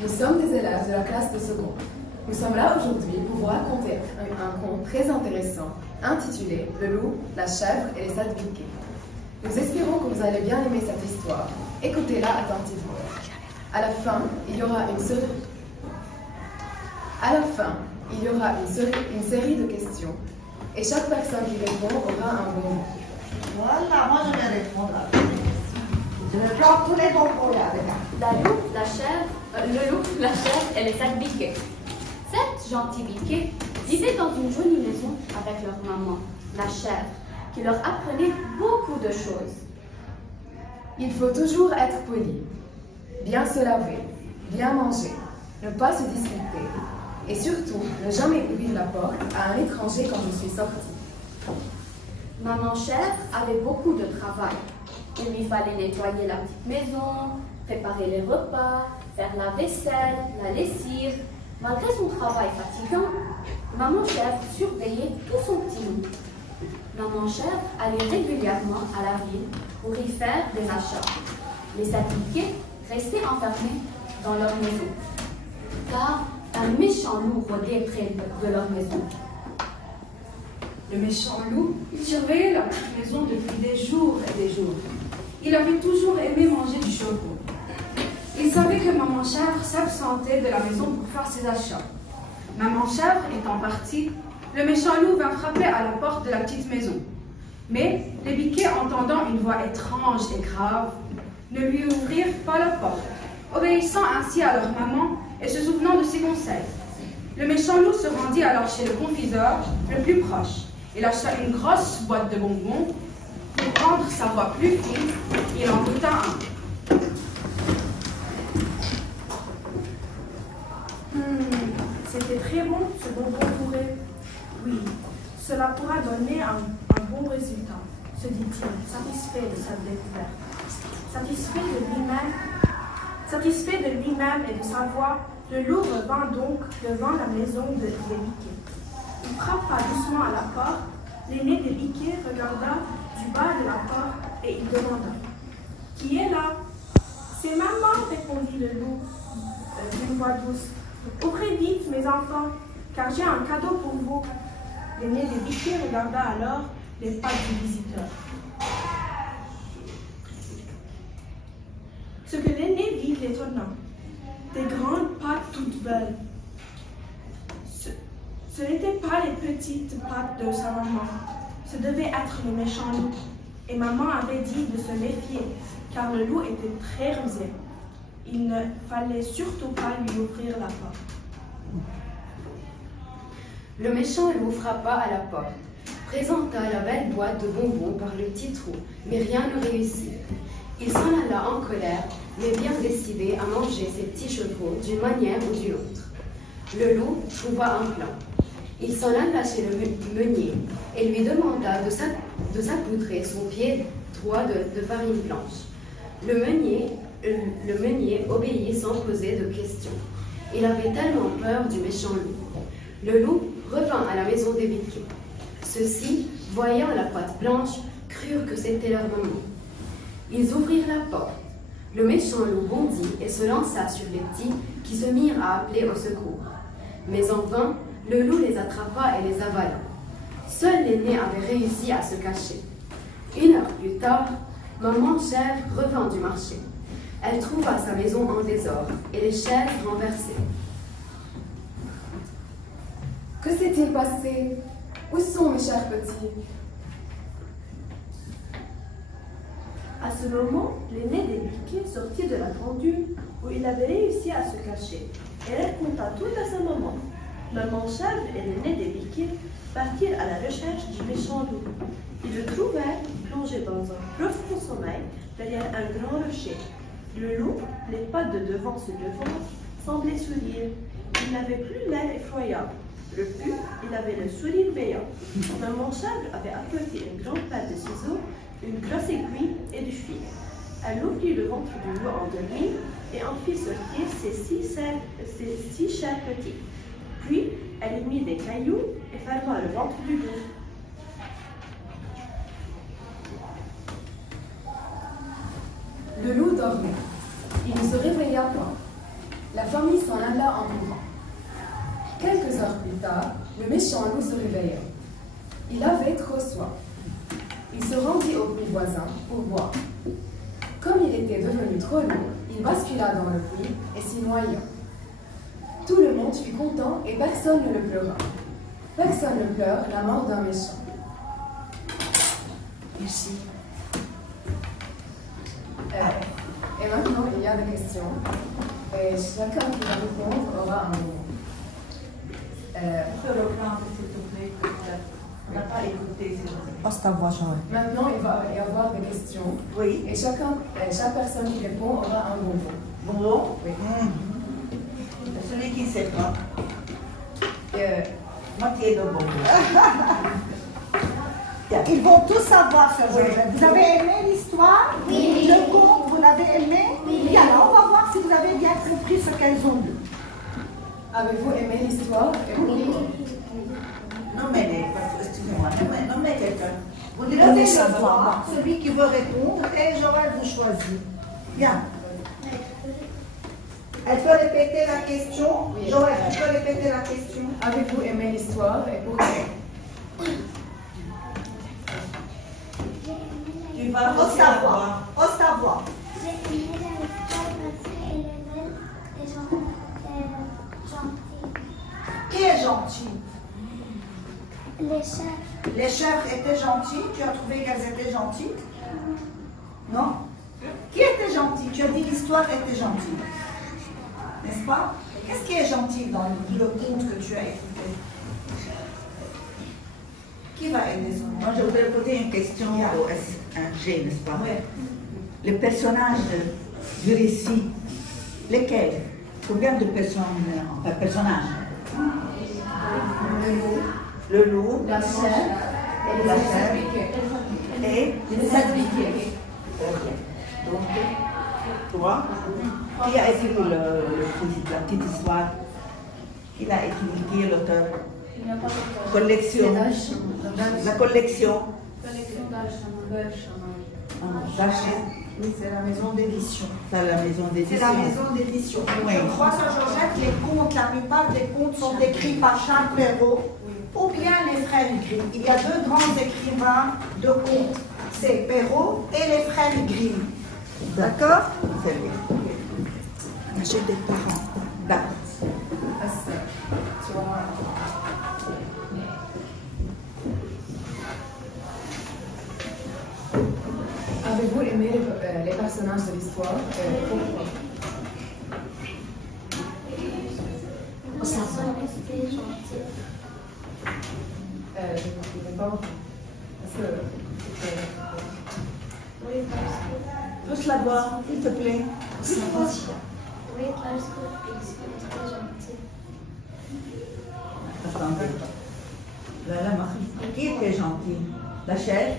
Nous sommes des élèves de la classe de seconde. Nous sommes là aujourd'hui pour vous raconter un conte très intéressant intitulé « Le loup, la chèvre et les 7 biquets ». Nous espérons que vous allez bien aimer cette histoire. Écoutez-la attentivement. À la fin, il y aura une série de questions et chaque personne qui répond aura un bonbon. Voilà, moi je vais répondre à la question. Je vais prendre tous les bonbons là, regarde. Le loup, la chèvre et les 7 biquets. 7 gentils biquets vivaient dans une jolie maison avec leur maman, la chèvre, qui leur apprenait beaucoup de choses. Il faut toujours être poli, bien se laver, bien manger, ne pas se disputer et surtout ne jamais ouvrir la porte à un étranger quand je suis sortie. Maman chèvre avait beaucoup de travail. Il lui fallait nettoyer la petite maison, préparer les repas, faire la vaisselle, la lessive. Malgré son travail fatigant, maman chèvre surveillait tout son petit loup. Maman chèvre allait régulièrement à la ville pour y faire des achats. Les 7 biquets restaient enfermés dans leur maison, car un méchant loup rôdait près de leur maison. Le méchant loup, il surveillait la petite maison depuis des jours et des jours. Il avait toujours aimé manger du choco. Il savait que maman chèvre s'absentait de la maison pour faire ses achats. Maman chèvre étant partie, le méchant loup vint frapper à la porte de la petite maison. Mais les biquets, entendant une voix étrange et grave, ne lui ouvrirent pas la porte, obéissant ainsi à leur maman et se souvenant de ses conseils. Le méchant loup se rendit alors chez le confiseur le plus proche. Il acheta une grosse boîte de bonbons. Pour rendre sa voix plus fine, il en goûta un. C'était très bon ce bonbon fourré. Oui, cela pourra donner un bon résultat, se dit-il, satisfait de sa découverte. Satisfait de lui-même et de sa voix, le loup revint donc devant la maison des biquets. Il frappa doucement à la porte. L'aîné des biquets regarda du bas de la porte et il demanda « Qui est là ?»« C'est maman, répondit le loup d'une voix douce. « Ouvrez vite, mes enfants, car j'ai un cadeau pour vous. » L'aîné des biquets regarda alors les pattes du visiteur. Ce que l'aîné vit l'étonna. Des grandes pattes toutes belles. Ce n'étaient pas les petites pattes de sa maman. Ce devait être le méchant loup. Et maman avait dit de se méfier, car le loup était très rusé. Il ne fallait surtout pas lui ouvrir la porte. Le méchant loup frappa à la porte, présenta la belle boîte de bonbons par le petit trou, mais rien ne réussit. Il s'en alla en colère, mais bien décidé à manger ses petits chevaux d'une manière ou d'une autre. Le loup trouva un plan. Il s'en alla chez le meunier et lui demanda de saupoudrer son pied droit de farine blanche. Le meunier obéit sans poser de questions. Il avait tellement peur du méchant loup. Le loup revint à la maison des biquets. Ceux-ci, voyant la pâte blanche, crurent que c'était leur maman. Ils ouvrirent la porte. Le méchant loup bondit et se lança sur les petits qui se mirent à appeler au secours. Mais en vain, le loup les attrapa et les avala. Seul l'aîné avait réussi à se cacher. 1 heure plus tard, maman chèvre revint du marché. Elle trouva sa maison en désordre et les chèvres renversées. Que s'est-il passé? Où sont mes chers petits? À ce moment, l'aîné des biquets sortit de la pendule où il avait réussi à se cacher et raconta tout à sa maman. Maman chèvre et l'aîné des biquets partirent à la recherche du méchant loup. Ils le trouvèrent plongé dans un profond sommeil derrière un grand rocher. Le loup, les pattes de devant se levant, semblait sourire. Il n'avait plus l'air effroyable. Repu, il avait le sourire béant. Maman chèvre avait apporté une grande paire de ciseaux, une grosse aiguille et du fil. Elle ouvrit le ventre du loup endormi et en fit sortir ses 6 chers petits. Puis, elle y mit des cailloux et ferma le ventre du loup. Le loup dormait. Il ne se réveilla pas. La faim famille s'en alla en courant. Quelques heures plus tard, le méchant loup se réveilla. Il avait trop soif. Il se rendit au puits voisin pour boire. Comme il était devenu trop lourd, il bascula dans le puits et s'y noya. Tout le monde fut content et personne ne le pleura. Personne ne pleure la mort d'un méchant. Merci. Et maintenant, il y a des questions. Et chacun qui va répondre aura un mot. On peut reprendre, s'il te plaît. On n'a pas écouté, s'il te plaît. Passe ta voix, Jean. Maintenant, il va y avoir des questions. Oui. Et chaque personne qui répond aura un bonbon. Bonbon? Oui. Celui qui ne sait pas. Moitié de bonbon. Ils vont tous savoir ce jeu. Vous avez aimé l'histoire? Oui. Le conte, vous l'avez aimé? Oui. Et alors, on va voir si vous avez bien compris ce qu'elles ont dit. Avez-vous aimé l'histoire? Oui. Nommez-les, excusez-moi, nommez quelqu'un. Vous donnez le droit, celui qui veut répondre, et Joël vous choisit. Bien. Elle peut répéter la question? Oui. Joël, tu peux répéter la question? Avez-vous aimé l'histoire et pourquoi? Tu vas hausse ta voix. Hausse ta voix. J'ai aimé l'histoire parce qu'elle est belle et gentille. Qui est gentil? Les chefs. Les chèvres étaient gentils? Tu as trouvé qu'elles étaient gentilles? Non? Qui était gentil? Tu as dit l'histoire était gentille. N'est-ce pas? Qu'est-ce qui est gentil dans le conte que tu as écouté? Qui va aider son Moi, je voudrais poser une question au S1G, n'est-ce pas? Oui. Les personnages du récit, lesquels? Combien de personnages? Le loup, La chèvre et la les chèvre et Les 7 biquets. donc, toi, qui a écrit la petite histoire? Qui l'a écrit? Qui est l'auteur? Collection. La collection. D'achat. Oui, c'est la maison d'édition. C'est la maison C'est d'édition. la maison d'édition. Oui. Je crois, Sœur Georgette, les contes, la plupart des contes sont écrits par Charles Perrault ou bien les frères Grimm. Il y a deux grands écrivains de contes. C'est Perrault et les frères Grimm. D'accord? C'est lui. J'ai des parents. D'accord. Tu vois. Avez-vous aimé les personnages de l'histoire? Pourquoi? Personne n'était gentil. Je ne comprends pas beaucoup. Est-ce que... Oui, parce que... Pousse la voix, s'il te plaît. Oui, parce qu'ils étaient gentils. Attendez. Qui était gentil? La chèvre?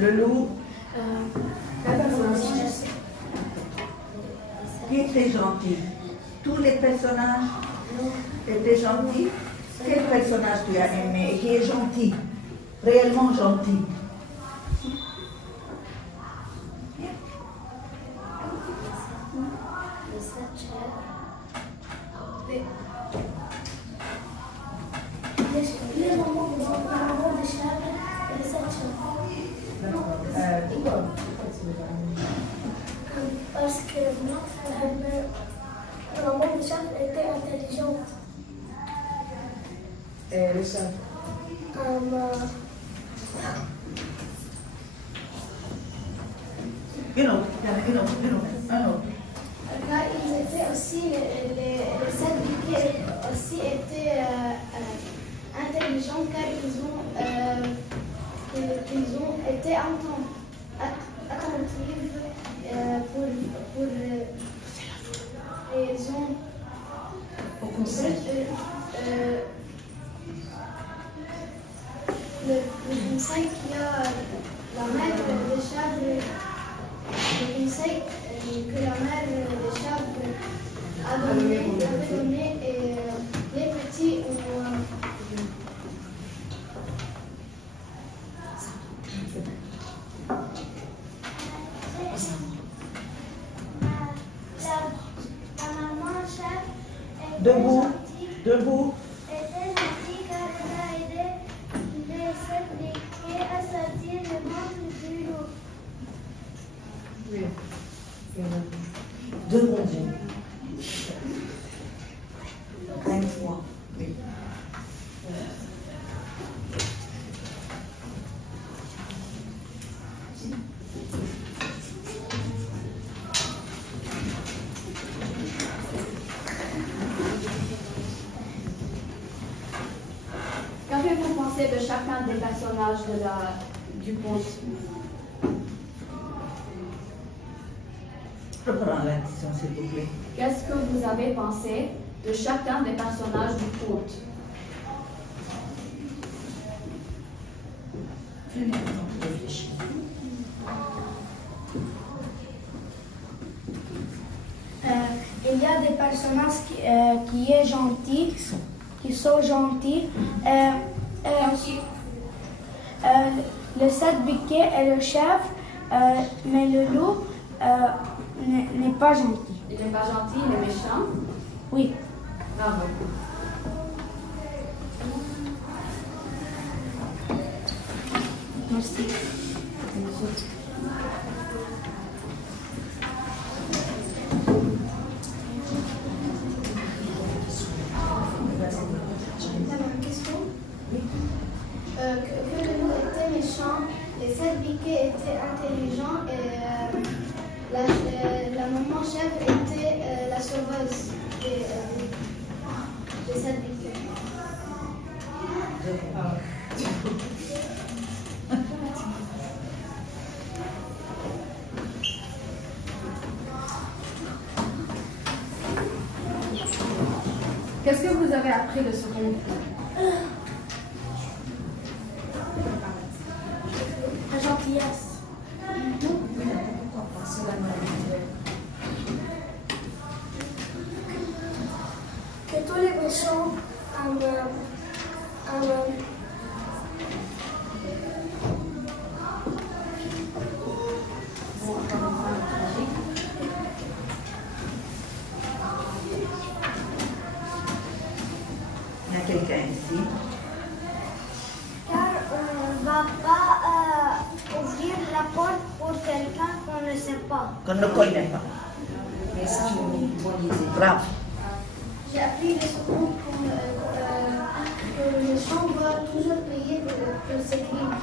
Le loup? Qui était gentil? Tous les personnages étaient gentils? Quel personnage tu as aimé et qui est gentil? Réellement gentil? Les 7 chèvres. Les mamans des chèvres et les 7 chèvres. Pourquoi? Parce que la maman des chèvres était intelligente. Et les chèvres? Un autre. Là, ils étaient aussi, les 7 biquets aussi étaient intelligents car ils ont été attentifs ils ont Au conseil. le conseil qu'il y a la mère des chèvres, le conseil que la mère des chèvres a donné et les petits ont la maman chèvre Debout, debout. Était gentil car elle a aidé les 7 briquets à sortir le ventre du loup. Demandez. 5 fois. Oui. Qu'avez-vous pensé de chacun des personnages du conte? Reprends la question, s'il vous plaît. Qu'est-ce que vous avez pensé de chacun des personnages du conte? Il y a des personnages qui sont gentils. Le 7 briquets est le chef, mais le loup n'est pas gentil. Il n'est pas gentil, il est méchant? Oui. Bravo. Merci. Que le loup était méchant, les 7 briquets étaient intelligents et la maman chef était la sauveuse des 7 briquets. Qu'est-ce que vous avez appris de ce conte? La gentillesse. Que tous les méchants Il y a quelqu'un ici. car on ne va pas ouvrir la porte pour quelqu'un qu'on ne sait pas. Qu'on ne connaît pas. Bravo. J'ai appris de ce conte que le méchant doit toujours payer pour ses crimes.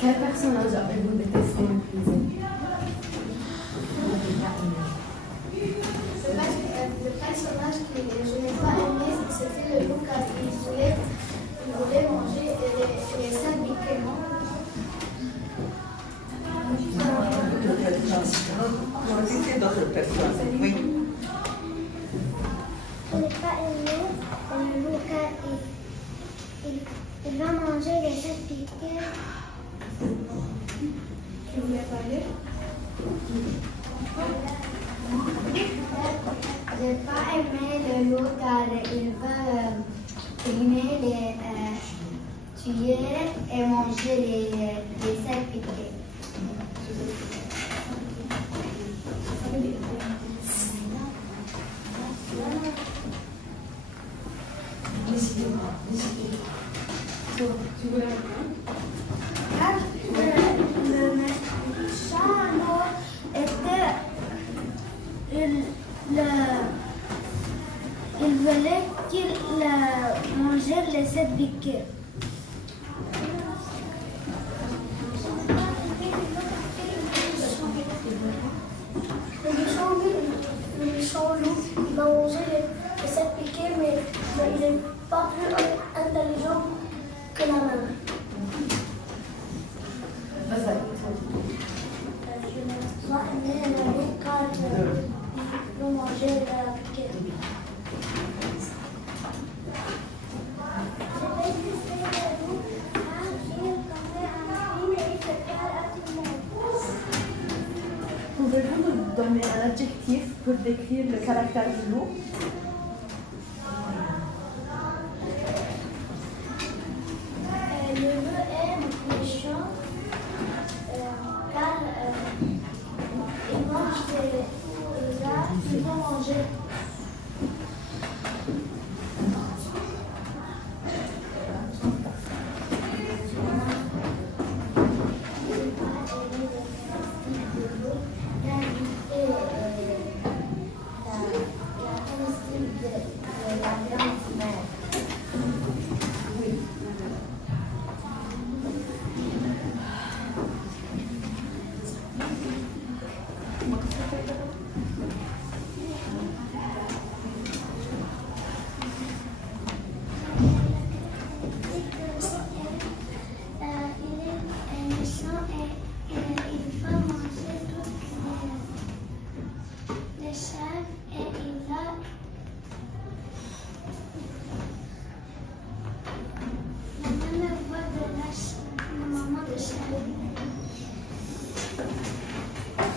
Quel personnage avez-vous détesté le plus? Le personnage que je n'ai pas aimé, c'était le loup car il voulait manger les 5 briquets. C'est d'autres personnes. Oui. Je n'ai pas aimé le loup car il va manger les 7 briquets. Tu voulais parler? Je n'ai pas aimé le loup car il va trimer tuer et manger les 7 briquets. Tu voulais répondre? Le méchant alors était il voulait qu'il mangeait les 7 biquets. Le méchant loup, il va manger les 7 piquets, mais il n'est pas plus intelligent que la main. Moi, elle a quand ils vont manger la piquet. Pouvez-vous nous donner un adjectif pour décrire le caractère du loup? Le loup est méchant car il mange des arbres qu'il va manger.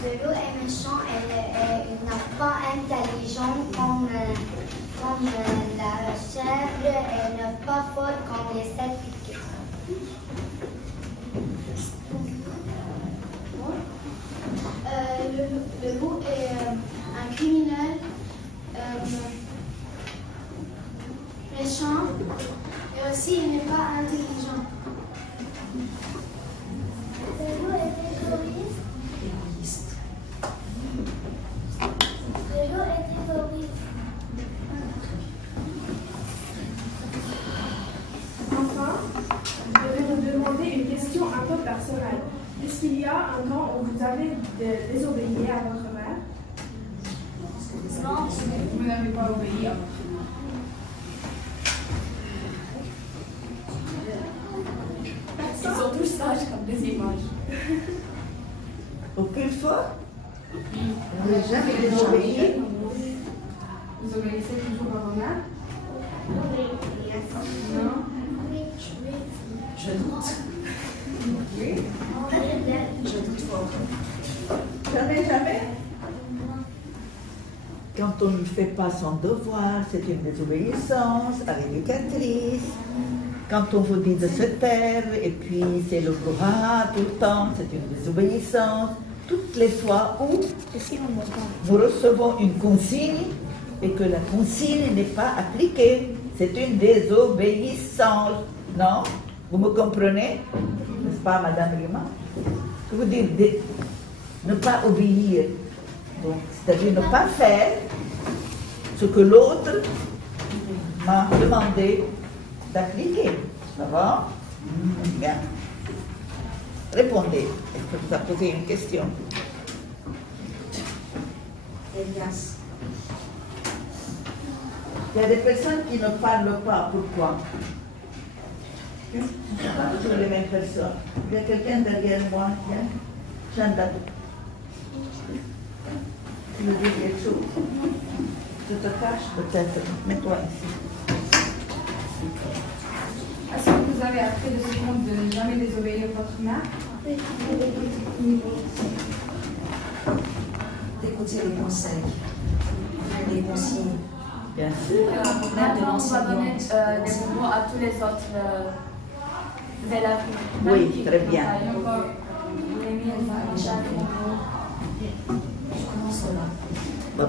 Le loup est méchant et il n'est pas intelligent comme la chèvre et n'est pas fort comme les 7 piquets. Le loup est un criminel méchant et aussi il n'est pas intelligent. Le loup est égoïste. Le loup est égoïste. Enfin, je vais vous demander une question un peu personnelle. Est-ce qu'il y a un temps où vous avez désobéi à votre mère? Non. Vous n'avez pas obéi à votre mère. Ils sont tous sages comme des images. Aucune fois? Vous n'avez jamais désobéi? Vous obéissez toujours à vos mères? Non? Je doute. Oui. Je doute fort. Jamais, jamais? Quand on ne fait pas son devoir, c'est une désobéissance rééducatrice. Quand on vous dit de se taire et puis c'est le brouhaha tout le temps, c'est une désobéissance. Toutes les fois où nous recevons une consigne et que la consigne n'est pas appliquée, c'est une désobéissance. Non? Vous me comprenez? N'est-ce pas, Madame Lima? Je veux dire, ne pas obéir. Donc, c'est-à-dire ne pas faire ce que l'autre m'a demandé d'appliquer. Ça va? Bien. Répondez. Est-ce que vous avez posé une question? Elias. Il y a des personnes qui ne parlent pas. Pourquoi? Ce ne sont pas toujours les mêmes personnes. Il y a quelqu'un derrière moi. Jeanne d'Adou. Tu veux dire quelque chose? Je te cache peut-être. Mets-toi ici. Est-ce que vous avez appris de ce conte de ne jamais désobéir à votre mère? D'écouter les conseils, les consignes. Bien sûr. Maintenant, on va donner des bonbons à tous les autres élèves. Oui, très bien. Je commence là. Bon.